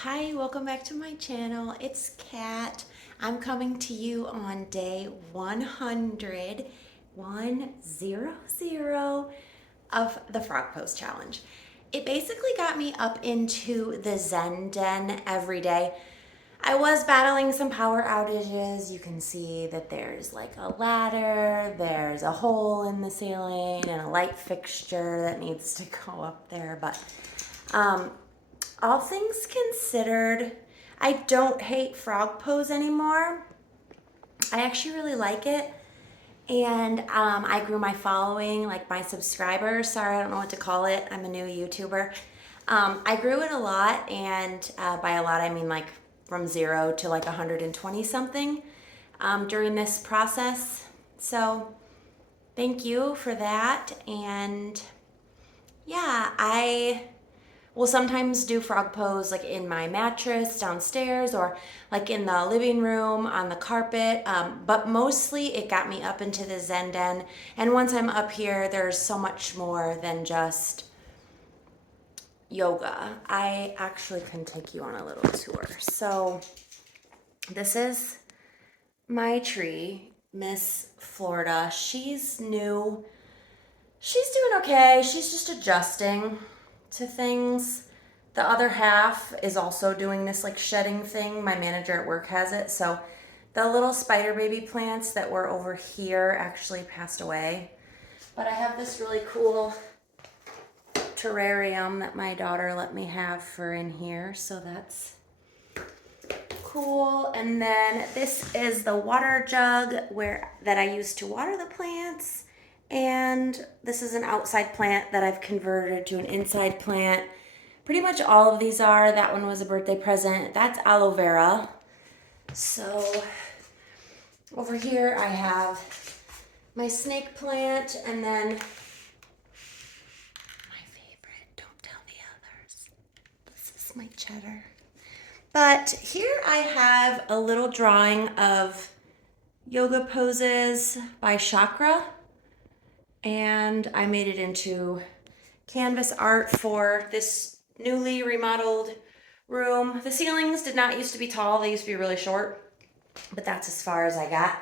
Hi, welcome back to my channel. It's Kat. I'm coming to you on day 100 of the Frog Pose Challenge. It basically got me up into the Zen Den every day. I was battling some power outages. You can see that there's like a ladder, there's a hole in the ceiling, and a light fixture that needs to go up there. But um, all things considered, I don't hate frog pose anymore. I actually really like it. And I grew my following, like my subscribers. Sorry, I don't know what to call it. I'm a new YouTuber. I grew it a lot, and by a lot, I mean like from 0 to like 120 something during this process. So, thank you for that. And yeah, I will sometimes do frog pose like in my mattress downstairs or like in the living room on the carpet. But mostly it got me up into the Zen Den. And once I'm up here, there's so much more than just yoga. I actually can take you on a little tour. So this is my tree, Miss Florida. She's new. She's doing okay. She's just adjusting to things. The other half is also doing this like shedding thing. My manager at work has it. So the little spider baby plants that were over here actually passed away. But I have this really cool terrarium that my daughter let me have for in here. So that's cool. And then this is the water jug that I use to water the plants. And this is an outside plant that I've converted to an inside plant. Pretty much all of these are. That one was a birthday present. That's aloe vera. So over here I have my snake plant, and then my favorite, don't tell the others. This is my cheddar. But here I have a little drawing of yoga poses by Chakra, and I made it into canvas art for this newly remodeled room. The ceilings did not used to be tall, they used to be really short, but that's as far as I got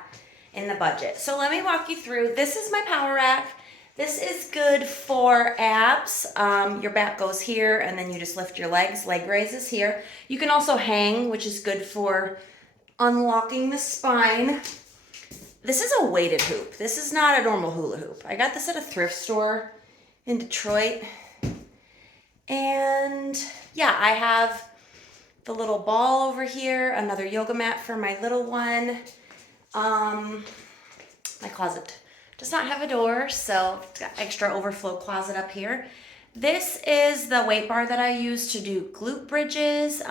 in the budget. So let me walk you through. This is my power rack. This is good for abs. Your back goes here and then you just lift your legs. Leg raises here. You can also hang, which is good for unlocking the spine. This is a weighted hoop. This is not a normal hula hoop. I got this at a thrift store in Detroit. And yeah, I have the little ball over here, another yoga mat for my little one. My closet does not have a door, so it's got extra overflow closet up here. This is the weight bar that I use to do glute bridges.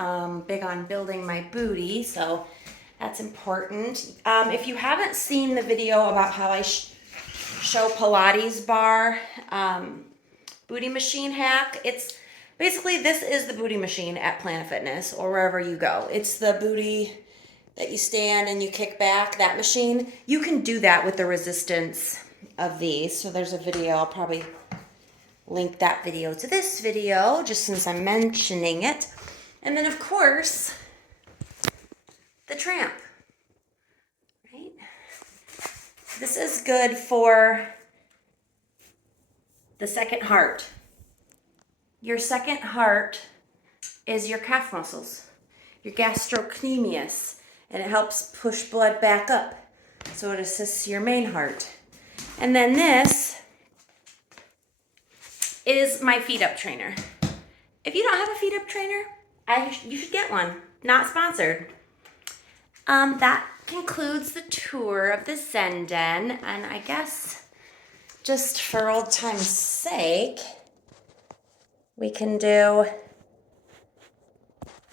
Big on building my booty, so that's important. If you haven't seen the video about how I show Pilates bar booty machine hack, it's basically, this is the booty machine at Planet Fitness or wherever you go. It's the booty that you stand and you kick back, that machine. You can do that with the resistance of these. So there's a video, I'll probably link that video to this video just since I'm mentioning it. And then of course, the tramp, right? This is good for the second heart. Your second heart is your calf muscles, your gastrocnemius, and it helps push blood back up, so it assists your main heart. And then this is my feet up trainer. If you don't have a feet up trainer, you should get one. Not sponsored. That concludes the tour of the Zen Den, and I guess just for old time's sake, we can do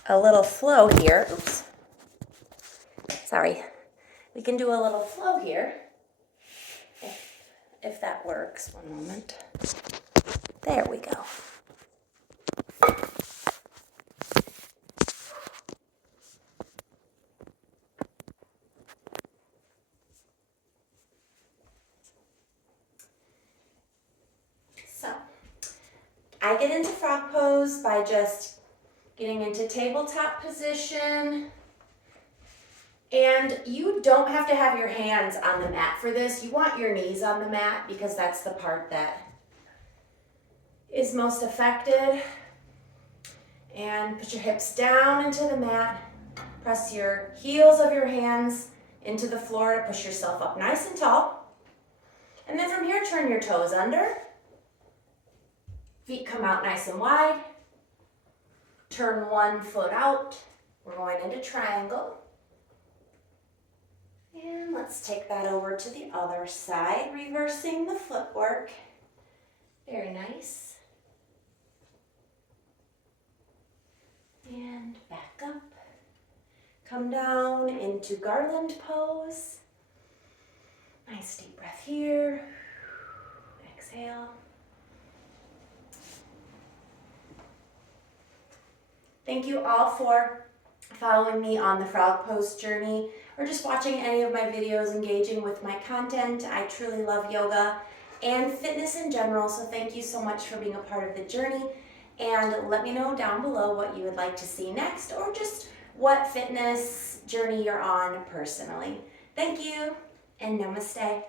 a little flow here. Oops. Sorry. We can do a little flow here. If that works. One moment. There we go. So, I get into frog pose by just Getting into tabletop position. And you don't have to have your hands on the mat for this. You want your knees on the mat because that's the part that is most affected. And put your hips down into the mat. Press your heels of your hands into the floor to push yourself up nice and tall. And then from here, turn your toes under. Feet come out nice and wide. Turn one foot out. We're going into triangle. And let's take that over to the other side, reversing the footwork. Very nice. And back up. Come down into garland pose. Nice deep breath here. Exhale. Thank you all for following me on the frog pose journey or just watching any of my videos, engaging with my content. I truly love yoga and fitness in general, so thank you so much for being a part of the journey. And let me know down below what you would like to see next or just what fitness journey you're on personally. Thank you and namaste.